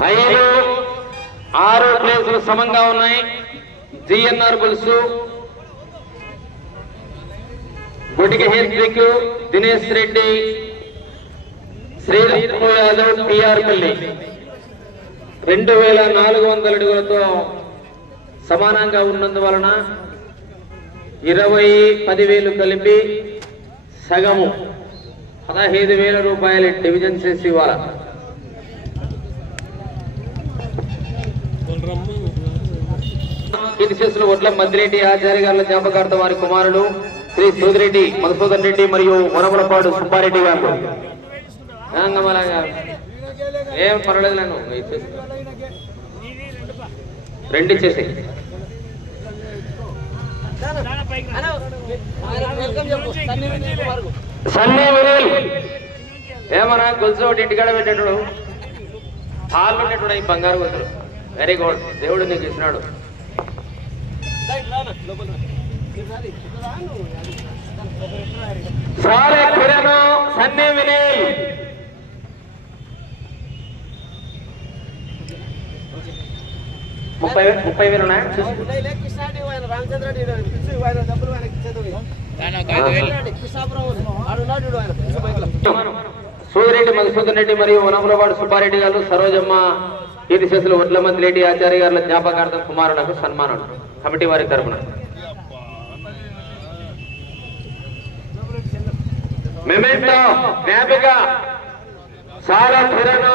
ఐదు ఆరు ప్లేసులు సమంగా ఉన్నాయి. జిఎన్ఆర్ బుల్స్ గుడికి హెన్రిక్ దినేష్ రెడ్డి శ్రీరాము యాదవ్ టిఆర్ పల్లి. రెండు వేల నాలుగు వందల అడుగులతో సమానంగా ఉన్నందువలన ఇరవై పదివేలు కలిపి సగము పదహైదు వేల రూపాయలు డివిజన్ చేసి ఇవ్వాలి. కిరిశేషులు ఒడ్ల మద్దిరెడ్డి ఆచార్య గారుల జ్ఞాపకార్థం వారి కుమారులు శ్రీ సూదిరెడ్డి మధుసూదన్ రెడ్డి మరియు వనములపాడు సుబ్బారెడ్డి గారు. ఏం పర్వాలేదు నేను ఇచ్చేసి రెండు ఇచ్చేసి సన్నీ వినీల్. ఏమన్నా గొలుసు ఒకటి ఇంటికాడ పెట్టేటాడు? హాల్ ఉండేటాడు ఈ బంగారు గొలుసులు. వెరీ గుడ్ దేవుడు నీకు ఇచ్చినాడు సారే కిరణ్ సన్నీ వినీల్ ముప్పై ముప్పై వేలు సూదిరెడ్డి మధుసూదన్ రెడ్డి మరియు వనములవాడు సుబ్బారెడ్డి గారు సరోజమ్మ కీర్తిశేషులు ఒడ్లమంది రెడ్డి ఆచార్య గారుల జ్ఞాపకార్థం కుమారులకు సన్మానం. కమిటీ వారి తరఫున మెమెంటో జ్ఞాపిక సారా కిరణ్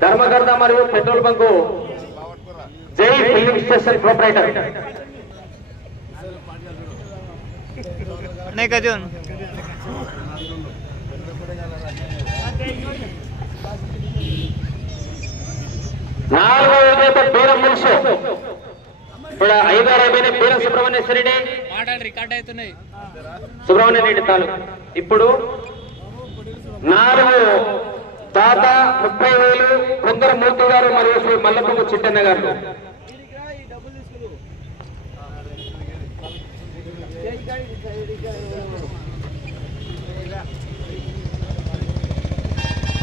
ధర్మకర్త మరియు petrol bunk Jai filling station proprietor నేకజున్ నాలుగో విజేత ఇప్పుడు ఐదో రబీని బీర సుబ్రహ్మణ్యేశ్వర రెడ్డి రికార్డ్ అవుతున్నాయి. సుబ్రహ్మణ్య రెడ్డి తాలూకు. ఇప్పుడు నాలుగు తాత ముప్పై వేలు కొందరు మూర్తి గారు మరియు శ్రీ మల్లపంగు చిట్టన్న గారు.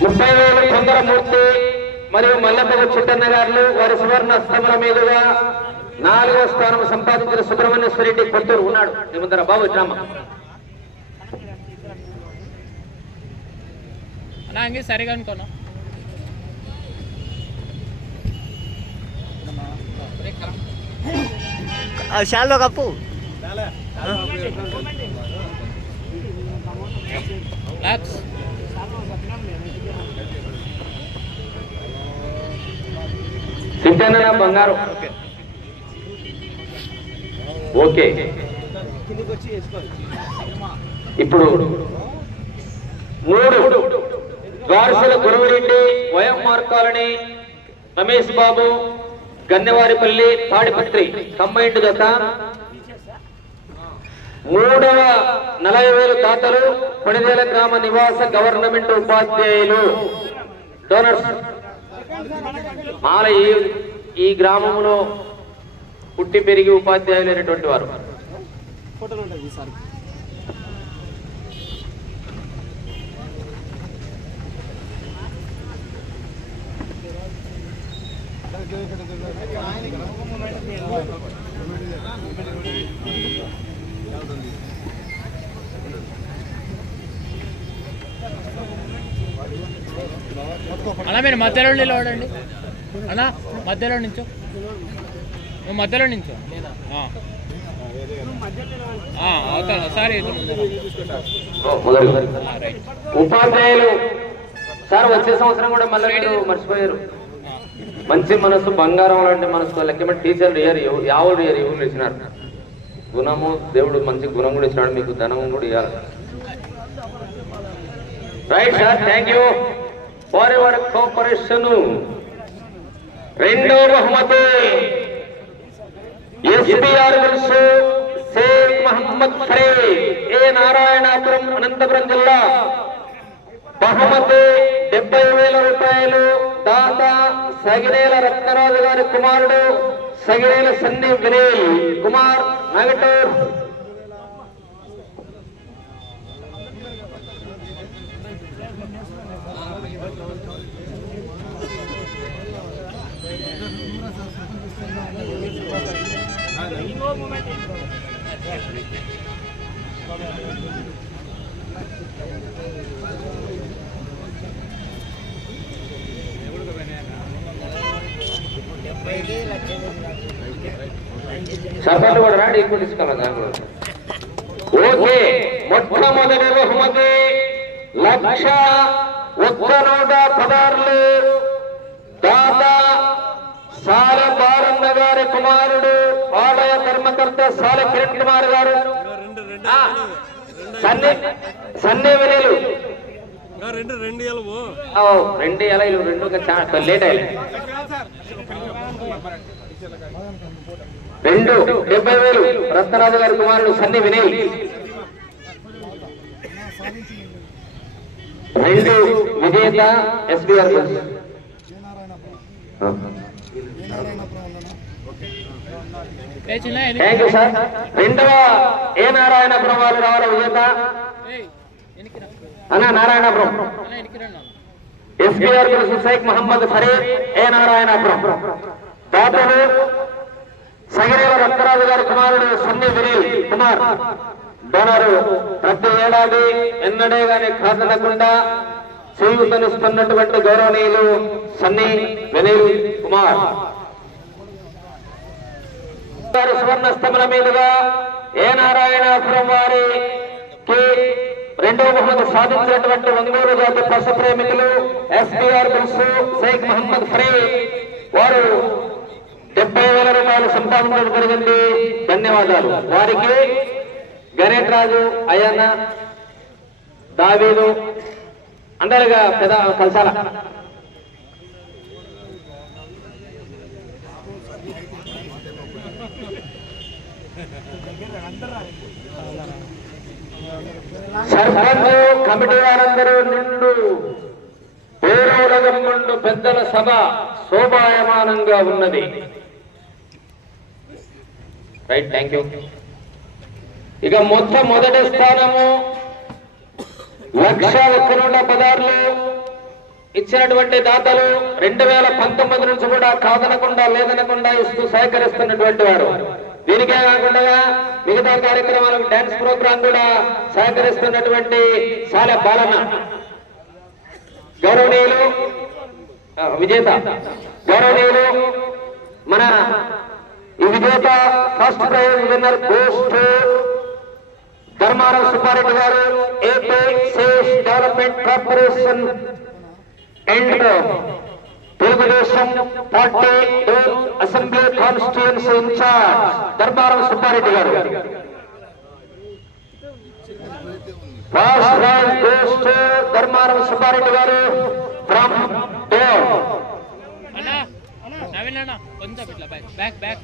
ముప్పై వేలు కొందర మూర్తి మరియు మల్లప్ప చిట్టన్న గారు వారి సువర్ణ అస్తముల మీదుగా నాలుగో స్థానం సంపాదించిన సుబ్రహ్మణ్యేశ్వర రెడ్డి కొత్తూరు ఉన్నాడు. నిమంతర బాబు డ్రామ సరిగా అనుకోను. శాలో కప్పు. లాక్స్ చిట్టన్న బంగారం. ఓకే. ఇప్పుడు మూడు. ద్వారసల గురవరెడ్డి వయం మార్కాలని రమేష్ బాబు గన్నెవారిపల్లి తాడిపత్రి కంబైండ్ గత మూడవ నలభై వేలు తాతలు కొణిదేల గ్రామ నివాస గవర్నమెంట్ ఉపాధ్యాయులు. డోనర్స్ మాల ఈ ఈ గ్రామంలో పుట్టి పెరిగి ఉపాధ్యాయులైనటువంటి వారు. అన్నా మీరు మధ్యలో నిలబడండి అన్నా మధ్యలో నుంచో. నువ్వు మధ్యలో నుంచో. సారీ ఉపాధ్యాయులు. సార్ వచ్చే సంవత్సరం కూడా మళ్ళీ మీరు మర్చిపోయారు. మంచి మనసు బంగారం లాంటి మనసు లెక్క టీచర్లు ఇయర్ యావులు ఇయర్ ఎవరు ఇచ్చినారు గుణము దేవుడు మంచి గుణం కూడా ఇచ్చినాడు మీకు ధనం కూడా ఇవ్వాలి రైట్ సార్ థ్యాంక్ యూ. వారి వారి కోఆపరేషన్ రెండో బహుమతి. ఎస్బీఆర్ గెలుసు షేక్ మహమ్మద్ ఫరీద్. ఏ నారాయణాపురం అనంతపురం జిల్లా. బహుమతి డెబ్బై వేల రూపాయలు. దాత సగిరేల రత్నరాజు గారి కుమారుడు సగిరేల సన్ని వినయ్. కుమార్ నాగటూర్. సర్పంచ్ కూడా రాడి ఎక్కువ తీసుకోవాలి ఓకే మొట్టమొదటి బహుమతి లక్ష ఒక్క నూట పదార్లు దాదా సార బారన్న గారి కుమారుడు ధర్మకర్త సాల కిరణ్ కుమార్ గారు. ఆ, సన్ని సన్ని వినీలు రెండు రెండు ఎలవు ఆ, రెండు లేట్ అయ్యాయి. రెండు డెబ్బై వేలు. రత్నరాజు గారి కుమారుడు సన్ని వినయ్ రెండు విజేత ఎస్బీఆర్ థ్యాంక్ యూ సార్ రెండవ ఏ నారాయణపురం వాళ్ళు రావాలి విజేత? అన్న నారాయణపురం. అన్న ఎనికి రా నాన్న. SBR Sheikh Mohammed Farid A Narayanapuram. దాతలు సగిరేవ రత్నరాజు గారి కుమారుడు సన్ని వినీల్ కుమార్. డోనరు ప్రతి ఏడాది ఎన్నడే గాని కాదనకుండా చేయూతనిస్తున్నటువంటి గౌరవనీయులు సన్ని వినీల్ కుమార్. వారి సువర్ణ స్తముల మీదుగా ఏ నారాయణాపురం వారికి రెండో బహుమతి సాధించినటువంటి ఒంగోలు జాతి పశు ప్రేమికులు SBR bulls Shaik Mohammed free. వారు డెబ్బై వేల రూపాయలు సంపాదించడం జరిగింది. ధన్యవాదాలు. వారికి గణేట్ రాజు అయ్యన్న దావీలు అందరుగా పెద కలిసాల సర్పంచ్ కమిటీ వారందరూ నిండు పేరోడగమ్మండు పెద్దల సభ శోభాయమానంగా ఉన్నది. రైట్ థ్యాంక్ యూ ఇక మొత్తం మొదటి స్థానము లక్ష ఒక్క నూట పదార్లు ఇచ్చినటువంటి దాతలు రెండు వేల పంతొమ్మిది నుంచి కూడా కాదనకుండా లేదనకుండా ఇస్తూ సహకరిస్తున్నటువంటి వాడు దీనికే కాకుండా మిగతా కార్యక్రమాలకు డాన్స్ ప్రోగ్రాం కూడా సహకరిస్తున్నటువంటి సాల పాలన గౌరవనీయులు విజేత. గౌరవనీయులు మన ఈ విజేత first prize winner post Dharmarao Subbareddy garu AP safe development corporation. And Telugu Desam party assembly constituency incharge Dharmaram Subbareddy garu. Dharmaram Subbareddy గారు ఫ్రమ్ డోర్ అన్న నవీన్ అన్న కొంచెం ఇట్లా బ్యాక్ బ్యాక్ బ్యాక్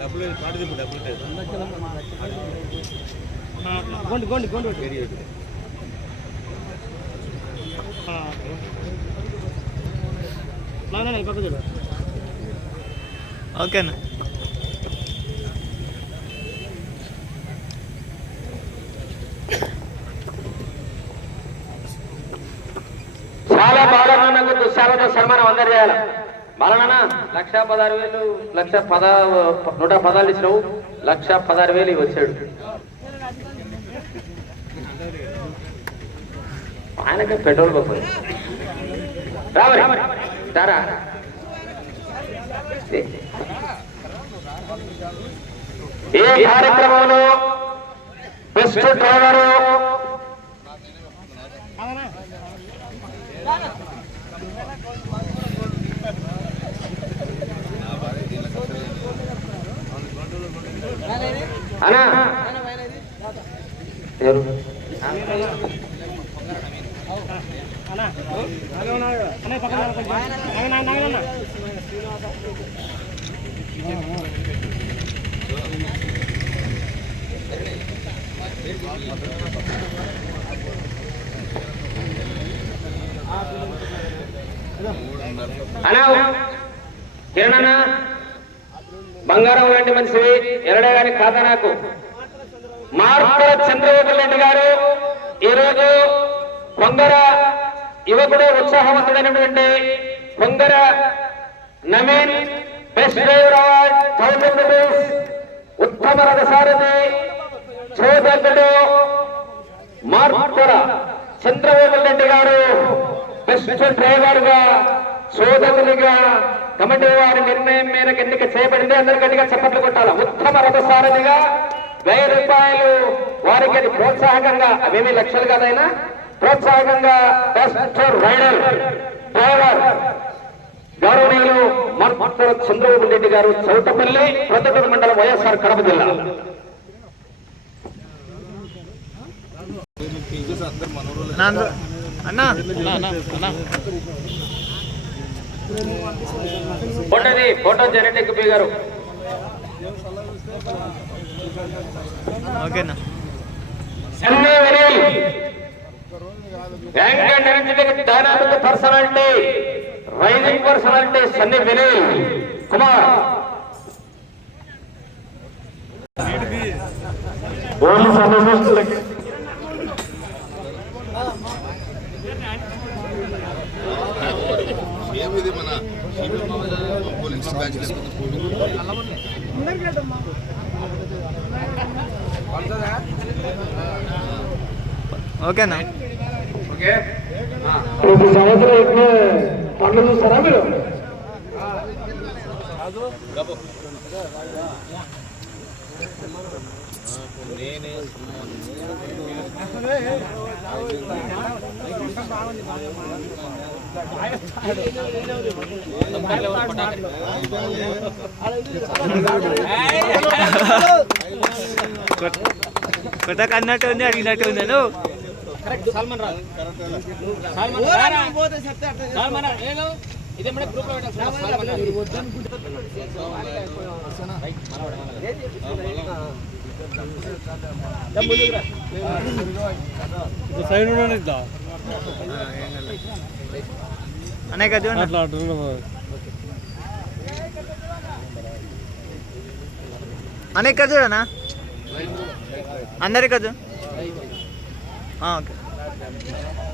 డబ్బులు డబ్బులు గోండి గోండి గోండి నాన్న ఈ పక్క చూడు ఓకేనా? చాలా బాలనాన్నకు దుశ్శాలతో సన్మానం అందరు చేయాలి బాలనాన్న లక్ష పదహారు వేలు లక్ష పద నూట పదాలు ఇచ్చినావు. లక్ష పదహారు వేలు వచ్చాడు ఆయనకే పెట్రోల్ పోతుంది రావరి రారా ఏ కార్యక్రమంలో బెస్ట్ డ్రైవరు అనా ఎవరు అన్న అన్న పక్కన నాగనా నాగనా అనా కిరణ్ బంగారం లాంటి మనిషివి ఎరడే గారి ఖాతా నాకు? మార్పుల చంద్రబాబు రెడ్డి గారు ఈరోజు కొందర యువకుడు ఉత్సాహవంతుడైనటువంటి Kongara నమీన్ best driver award thousand rupees ఉత్తమ రథ సారథి చోదకుడు మార్పుర చంద్రబాబు రెడ్డి గారు బెస్ట్ డ్రైవర్గా శోధకునిగా కమిటీ వారి నిర్ణయం మేరకు ఎన్నిక చేయబడింది. అందరు గట్టిగా చప్పట్లు కొట్టాల? ఉత్తమ రథ సారథిగా వెయ్యి రూపాయలు వారికి అది ప్రోత్సాహకంగా అవేమి లక్షలు కాదైనా ప్రోత్సాహకంగా బెస్ట్ రైడర్ డ్రైవర్ గౌరవనీయులు మార్పుల చంద్రబాబు రెడ్డి గారు చౌటపల్లి ప్రొద్దుటూరు మండలం వైఎస్ఆర్ కడప జిల్లా. ఫోటోది ఫోటో జెనెటిక్ బి గారు. ఓకేనా? Young and energetic dynamic personality rising personality Sunny Vinay Kumar. Police అధికారులకి ఏమిది మన పోలీస్ ఓకేనా? ప్రతి సంవత్సరం ఎక్కువ పండ్లు చూస్తారా మీరు? కొత్త కన్నట్టు ఉంది అడిగినట్టు ఉంది నువ్వు సల్మాన్ రా సల్మాన్ రా సల్మాన్ ఏదో ఇదే మన గ్రూప్లో పెట్టాం. సల్మాన్ సైడ్ ఉండండి ఇద్దా అనే కదా అట్లా అటు ఉండు. అనే కదా చూడనా అందరి కదా ఓకే